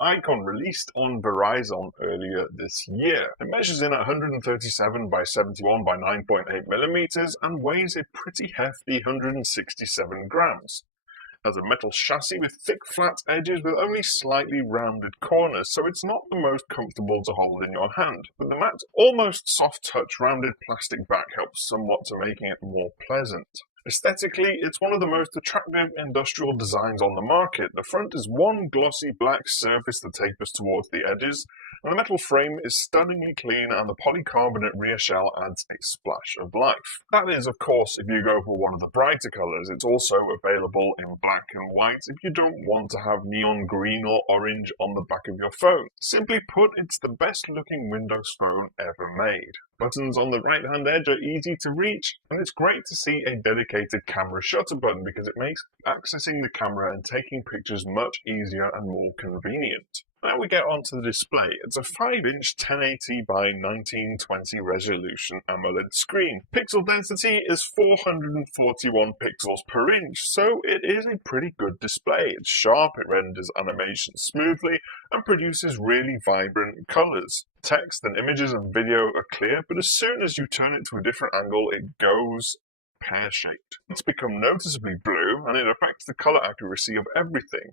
icon released on Verizon earlier this year. It measures in at 137 by 71 by 9.8 millimeters and weighs a pretty hefty 167 grams. It has a metal chassis with thick flat edges with only slightly rounded corners, so it's not the most comfortable to hold in your hand. But the matte, almost soft touch rounded plastic back helps somewhat to making it more pleasant. Aesthetically, it's one of the most attractive industrial designs on the market. The front is one glossy black surface that tapers towards the edges, and the metal frame is stunningly clean, and the polycarbonate rear shell adds a splash of life. That is, of course, if you go for one of the brighter colours. It's also available in black and white if you don't want to have neon green or orange on the back of your phone. Simply put, it's the best looking Windows phone ever made. Buttons on the right hand edge are easy to reach, and it's great to see a dedicated camera shutter button because it makes accessing the camera and taking pictures much easier and more convenient. Now we get onto the display. It's a 5-inch 1080 by 1920 resolution AMOLED screen. Pixel density is 441 pixels per inch, so it is a pretty good display. It's sharp, it renders animation smoothly, and produces really vibrant colors. Text and images and video are clear, but as soon as you turn it to a different angle, it goes pear-shaped. It's become noticeably blue, and it affects the color accuracy of everything.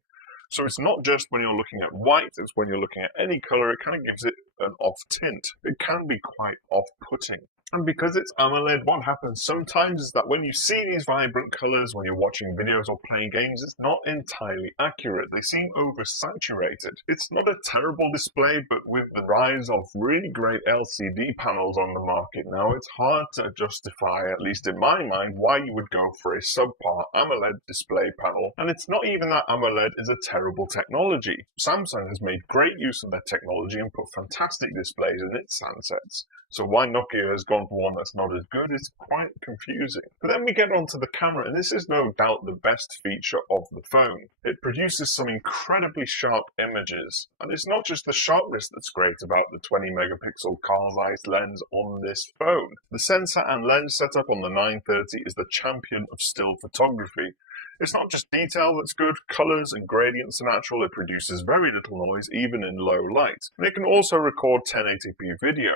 So it's not just when you're looking at white, it's when you're looking at any color, it kind of gives it an off tint. It can be quite off-putting. And because it's AMOLED, what happens sometimes is that when you see these vibrant colors, when you're watching videos or playing games, it's not entirely accurate. They seem oversaturated. It's not a terrible display, but with the rise of really great LCD panels on the market now, it's hard to justify, at least in my mind, why you would go for a subpar AMOLED display panel. And it's not even that AMOLED is a terrible technology. Samsung has made great use of their technology and put fantastic displays in its handsets. So why Nokia has gone for one that's not as good is quite confusing. But then we get onto the camera, and this is no doubt the best feature of the phone. It produces some incredibly sharp images, and it's not just the sharpness that's great about the 20 megapixel Carl Zeiss lens on this phone. The sensor and lens setup on the 930 is the champion of still photography. It's not just detail that's good, colours and gradients are natural, it produces very little noise even in low light, and it can also record 1080p video.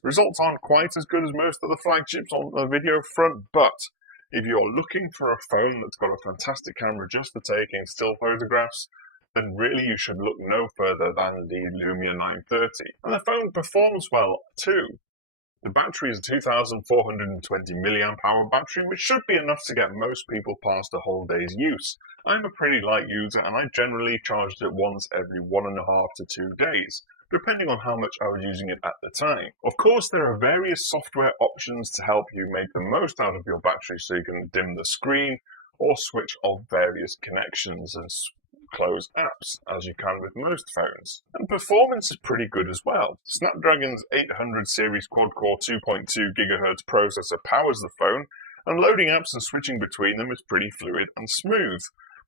Results aren't quite as good as most of the flagships on the video front, but if you're looking for a phone that's got a fantastic camera just for taking still photographs, then really you should look no further than the Lumia 930. And the phone performs well too. The battery is a 2420 mAh battery, which should be enough to get most people past a whole day's use. I'm a pretty light user and I generally charged it once every 1.5 to 2 days, depending on how much I was using it at the time. Of course, there are various software options to help you make the most out of your battery, so you can dim the screen or switch off various connections and close apps, as you can with most phones. And performance is pretty good as well. Snapdragon's 800 series quad-core 2.2 GHz processor powers the phone, and loading apps and switching between them is pretty fluid and smooth.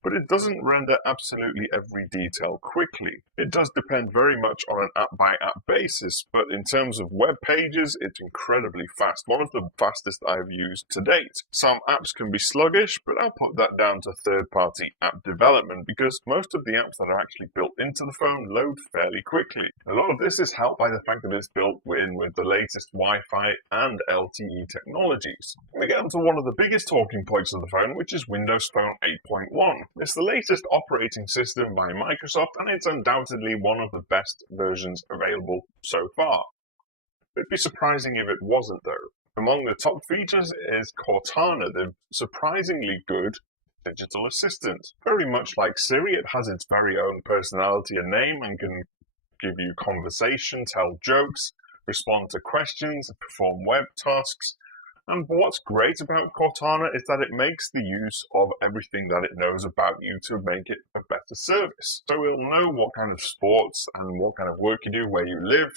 But it doesn't render absolutely every detail quickly. It does depend very much on an app-by-app basis, but in terms of web pages, it's incredibly fast, one of the fastest I've used to date. Some apps can be sluggish, but I'll put that down to third-party app development because most of the apps that are actually built into the phone load fairly quickly. A lot of this is helped by the fact that it's built in with the latest Wi-Fi and LTE technologies. We get onto one of the biggest talking points of the phone, which is Windows Phone 8.1. It's the latest operating system by Microsoft, and it's undoubtedly one of the best versions available so far. It'd be surprising if it wasn't, though. Among the top features is Cortana, the surprisingly good digital assistant. Very much like Siri, it has its very own personality and name and can give you conversation, tell jokes, respond to questions, and perform web tasks. And what's great about Cortana is that it makes the use of everything that it knows about you to make it a better service. So it'll know what kind of sports and what kind of work you do, where you live,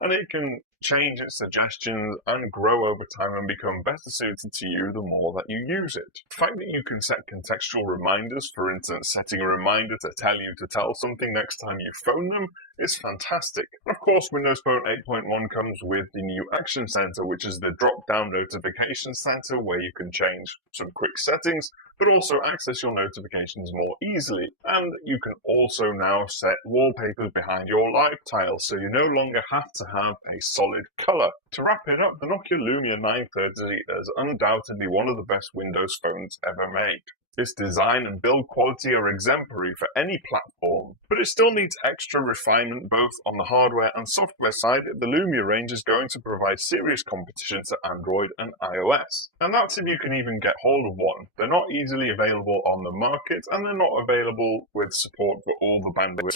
and it can change its suggestions and grow over time and become better suited to you the more that you use it. The fact that you can set contextual reminders, for instance, setting a reminder to tell you to tell something next time you phone them, is fantastic. And of course, Windows Phone 8.1 comes with the new Action Center, which is the drop-down notification center where you can change some quick settings, but also access your notifications more easily. And you can also now set wallpapers behind your live tiles, so you no longer have to have a solid color. To wrap it up, the Nokia Lumia 930 is undoubtedly one of the best Windows phones ever made. Its design and build quality are exemplary for any platform, but it still needs extra refinement both on the hardware and software side. The Lumia range is going to provide serious competition to Android and iOS. And that's if you can even get hold of one. They're not easily available on the market, and they're not available with support for all the bandwidth